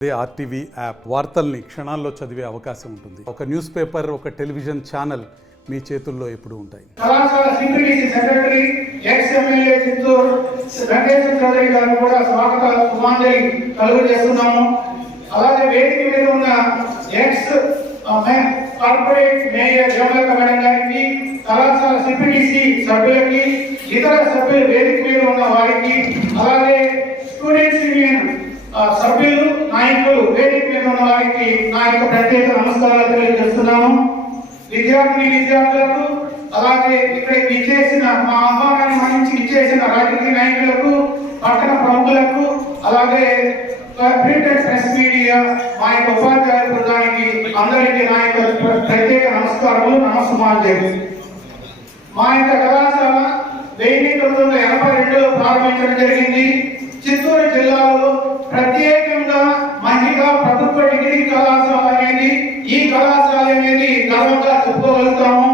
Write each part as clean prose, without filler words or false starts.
RTV app వార్తల్ని క్షణాల్లో చదివే అవకాశం ఉంటుంది. ఒక న్యూస్ పేపర్, ఒక టెలివిజన్ ఛానల్ మీ చేతుల్లో ఎప్పుడూ ఉంటాయి. కళాశాల CPDC secretary ex MLA Chittoor Venkateswara Chowdary గారిని కూడా స్వాగత సుమాంజలి కలుగజేస్తున్నాము. అలాగే వేదిక మీద ఉన్న ex corporate mayor Jamalakka madam గారికి, కళాశాల సిపిడిసి సభ్యులకి, ఇతర సభ్యులు వేదిక మీద ఉన్న వారికి, అలాగే స్టూడెంట్స్ యూనియన్ సభ్యులు, నాయకులు వేదిక మీద ఉన్న వారికి నా యొక్క ప్రత్యేక నమస్కారాలు తెలియజేస్తున్నాము. విద్యార్థులకు, అలాగే ఇక్కడ విచ్చేసిన మా ఆహ్వానాన్ని మన్నించి విచ్చేసిన రాజకీయ నాయకులకు, పట్టణ ప్రముఖులకు, అలాగే ప్రింట్ అండ్ ప్రెస్ మీడియా, మా యొక్క ఉపాధ్యాయ బృందానికి అందరికీ నా యొక్క ప్రత్యేక నమస్కారములు, నమస్సుమాంజలి. మా యొక్క కళాశాల 1982లో ప్రారంభించడం జరిగింది. చిత్తూరు జిల్లాలో ప్రత్యేకంగా మహిళా ప్రభుత్వ డిగ్రీ కళాశాల అనేది, ఈ కళాశాల అనేది గర్వంగా చెప్పుకోగలుగుతాము.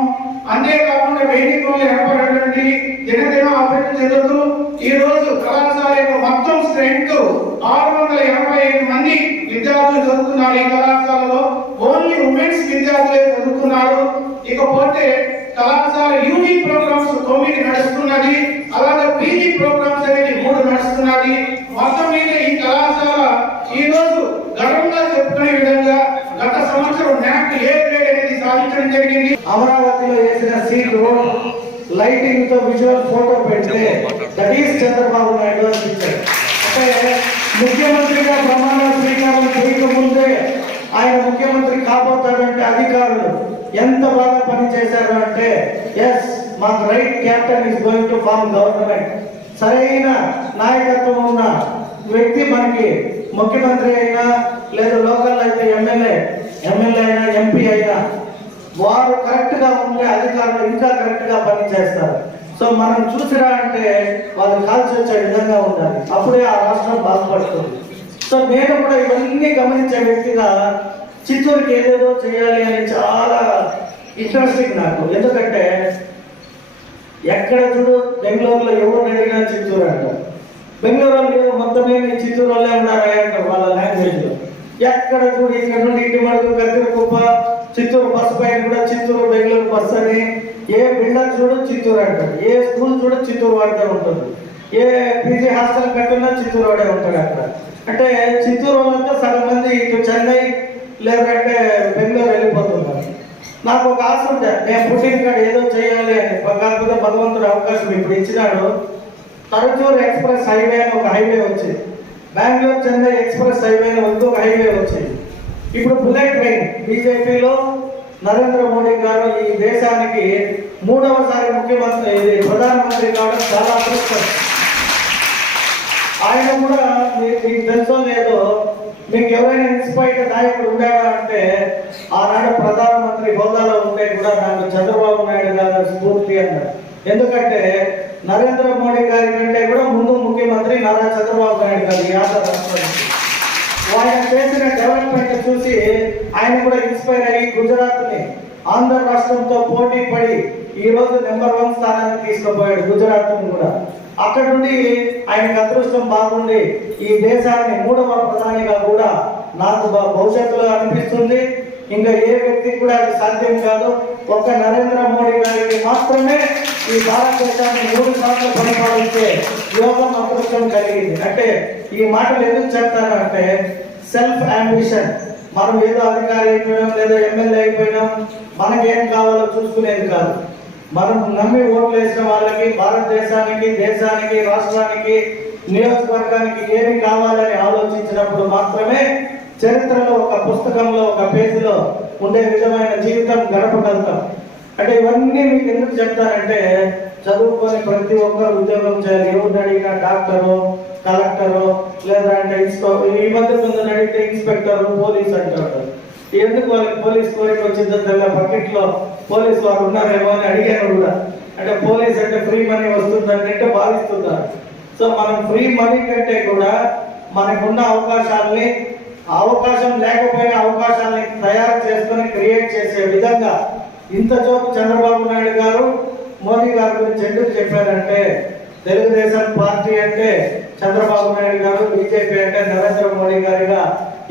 అంతేకాకుండా 1982 నుండి దినదిన అభివృద్ధి చెందుతూ ఈ రోజు కళాశాల యొక్క మొత్తం స్ట్రెంత్ 685 మంది విద్యార్థులు చదువుతున్నారు. ఈ కళాశాలలో ఓన్లీ ఉమెన్స్ విద్యార్థులే చదువుతున్నారు. ఇకపోతే కళాశాల యూజీ ప్రోగ్రామ్స్ 9 నడుస్తున్నది, అలాగే పీజీ ప్రోగ్రామ్స్ అనేది 3 నడుస్తున్నది. మొత్తం మీద ఈ కళాశాల ఈ రోజు గర్వంగా చెప్పుకునే విధంగా గత సంవత్సరం NAC A గ్రేడ్ అనేది సాధించడం జరిగింది. అమరావతిలో వేసిన సీట్ రోడ్ లైటింగ్ తో విజువల్ ఫోటో పెడితే దట్ ఈస్ చంద్రబాబు నాయుడు అనిపించారు. అంటే ముఖ్యమంత్రిగా ప్రమాణ స్వీకారం చేయకముందే ఆయన ముఖ్యమంత్రి కాబోతాడంటే అధికారులు ఎంత బాగా పనిచేశారు అంటే, ఎస్ మాకు right captain is going to form government. సరైన నాయకత్వం ఉన్న వ్యక్తి మనకి ముఖ్యమంత్రి అయినా, లేదా లోకల్ అయితే ఎమ్మెల్యే అయినా, ఎంపీ అయినా, వారు కరెక్ట్ గా ఉంటే అధికారులు ఇంకా కరెక్ట్ గా పనిచేస్తారు. సో మనం చూసిరా అంటే వాళ్ళు కాల్చి వచ్చే విధంగా ఉండాలి, అప్పుడే ఆ రాష్ట్రం బాగుపడుతుంది. సో నేను కూడా ఇవన్నీ గమనించే వ్యక్తిగా చిత్తూరుకి ఏదేదో చేయాలి అని చాలా ఇంట్రెస్టింగ్ నాకు. ఎందుకంటే ఎక్కడ చూడు బెంగళూరులో ఎవరు అడిగినా చిత్తూరు అంటారు, బెంగళూరు మొత్తమే చిత్తూరు వాళ్ళే ఉన్నారు అంటారు వాళ్ళ లాంగ్వేజ్ లో. ఎక్కడ చూడు ఇక్కడ నుండి ఇంటి మడుగు, కత్తిరకుప్ప, చిత్తూరు బస్సు పైన కూడా చిత్తూరు బెంగళూరు బస్సు అని, ఏ బిల్డర్ చూడు చిత్తూరు అంటారు, ఏ స్కూల్ చూడు చిత్తూరు వాడితే ఉంటుంది, ఏ పీజీ హాస్టల్ కట్టినా చిత్తూరు వాడే ఉంటాడు అక్కడ. అంటే చిత్తూరు వాళ్ళంతా సగం మంది ఇటు చెన్నై లేదంటే బెంగళూరు వెళ్ళిపోతున్నారు. నాకు ఒక ఆశ ఉంటే నేను పుట్టిన కాడ ఏదో చేయాలి అని, కాకపోతే భగవంతుడు అవకాశం ఇప్పుడు ఇచ్చినాడు. తరచూరు ఎక్స్ప్రెస్ హైవే అని ఒక హైవే వచ్చింది, బెంగళూరు చెన్నై ఎక్స్ప్రెస్ హైవే అని ఒక హైవే వచ్చింది. ఇప్పుడు బుల్లెట్ ట్రైన్, బీజేపీలో నరేంద్ర మోడీ గారు ఈ దేశానికి 3వసారి ముఖ్యమంత్రి, ప్రధానమంత్రి కావడం చాలా అదృష్టం. ఆయన కూడా మీకు తెలుసో లేదో, మీకు ఎవరైనా ఇన్స్పైర్డ్ నాయకుడు ఉండాడా అంటే ఆనాడు ప్రధానమంత్రి హోదాలో ఉంటే కూడా నాకు చంద్రబాబు నాయుడు గారు స్ఫూర్తి అన్నారు. ఎందుకంటే నరేంద్ర మోడీ గారి కంటే కూడా ముందు ముఖ్యమంత్రి నారా చంద్రబాబు నాయుడు గారు ఈ ఆంధ్ర రాష్ట్రానికి. ఆయన చేసిన డెవలప్మెంట్ చూసి ఆయన కూడా ఇన్స్పైర్ అయ్యి గుజరాత్ని ఆంధ్ర రాష్ట్రంతో పోటీ పడి ఈ రోజు నెంబర్ 1 స్థానానికి తీసుకుపోయాడు గుజరాత్ని కూడా. అక్కడ నుండి ఆయనకు అదృష్టం బాగుండి ఈ దేశాన్ని 3వ ప్రధానిగా కూడా నాకు భవిష్యత్తులో అనిపిస్తుంది. ఇంకా ఏ వ్యక్తికి కూడా అది సాధ్యం కాదు. ఒక నరేంద్ర మోడీ గారికి మాత్రమే ఈ భారతదేశాన్ని 3 సార్లు పరిపాలించే యోగం, అదృష్టం కలిగింది. అంటే ఈ మాటలు ఎందుకు చెప్తానంటే, సెల్ఫ్ అంబిషన్, మనం ఏదో అధికారి అయిపోయినాం లేదా ఎమ్మెల్యే అయిపోయినాం, మనకేం కావాలో చూసుకునేది కాదు. మనం నమ్మి ఓట్లు వేసిన వాళ్ళకి, భారతదేశానికి, దేశానికి, రాష్ట్రానికి, నియోజకవర్గానికి ఏమి కావాలని ఆలోచించినప్పుడు మాత్రమే చరిత్రలో ఒక పుస్తకంలో ఒక పేజీలో ఉండే విధమైన జీవితం గడపగలుగుతాం. అంటే ఇవన్నీ మీకు ఎందుకు చెప్తానంటే, చదువుకొని ప్రతి ఒక్కరు ఉద్యోగం చేయాలి. ఎవరిని అడిగినా డాక్టరు, కలెక్టరు, లేదా అంటే ఈ మధ్య కొందరు అడిగితే ఇన్స్పెక్టరు, పోలీస్ అంటారు. ఎందుకు వాళ్ళకి పోలీస్ కోరిక వచ్చిందో పకెట్లో పోలీసు వారు ఉన్నారేమో అని అడిగాను కూడా. అంటే పోలీస్ అంటే ఫ్రీ మనీ వస్తుందని అంటే భావిస్తున్నారు. సో మనం ఫ్రీ మనీ కంటే కూడా మనకున్న అవకాశాలని, అవకాశం లేకపోయినా అవకాశాలని తయారు చేసుకొని క్రియేట్ చేసే విధంగా ఇంత జోపు చంద్రబాబు నాయుడు గారు మోదీ గారి గురించి ఎందుకు చెప్పారంటే, తెలుగుదేశం పార్టీ అంటే చంద్రబాబు నాయుడు గారు, బీజేపీ అంటే నరేంద్ర మోడీ గారిగా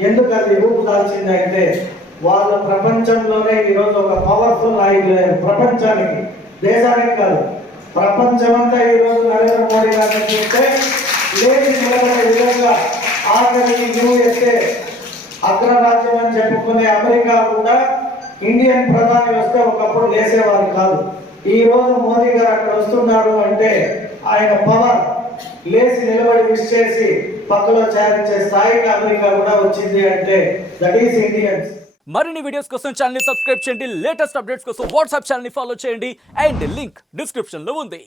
ఎందుకు అది రూపు దాల్చిందంటే వాళ్ళ ప్రపంచంలోనే ఈరోజు ఒక పవర్ఫుల్ నాయకులు ప్రపంచానికి, దేశానికి కాదు ప్రపంచమంతా ఈరోజు నరేంద్ర మోడీ గారిని చూస్తే లేచి నిలబడే విధంగా ఆఖరికి యూఎస్ఏ అగ్రరాజ్యం అని చెప్పుకునే అమెరికా కూడా ఇండియన్ ప్రధాని వస్తే ఒకప్పుడు లేసేవారు కాదు. ఈ రోజు మోదీ గారు అక్కడ వస్తున్నారు అంటే ఆయన పవర్ లేచి నిలబడి విష్ చేసి పక్కలో చేరించే స్థాయికి అమెరికా కూడా వచ్చింది అంటే దట్ ఈస్ ఇండియన్స్. మరిన్ని వీడియోస్ కోసం ఛానల్ ని సబ్స్క్రైబ్ చేయండి, లేటెస్ట్ అప్డేట్స్ కోసం వాట్సాప్ ఛానల్ ని ఫాలో చేయండి అండ్ లింక్ డిస్క్రిప్షన్ లో ఉంది.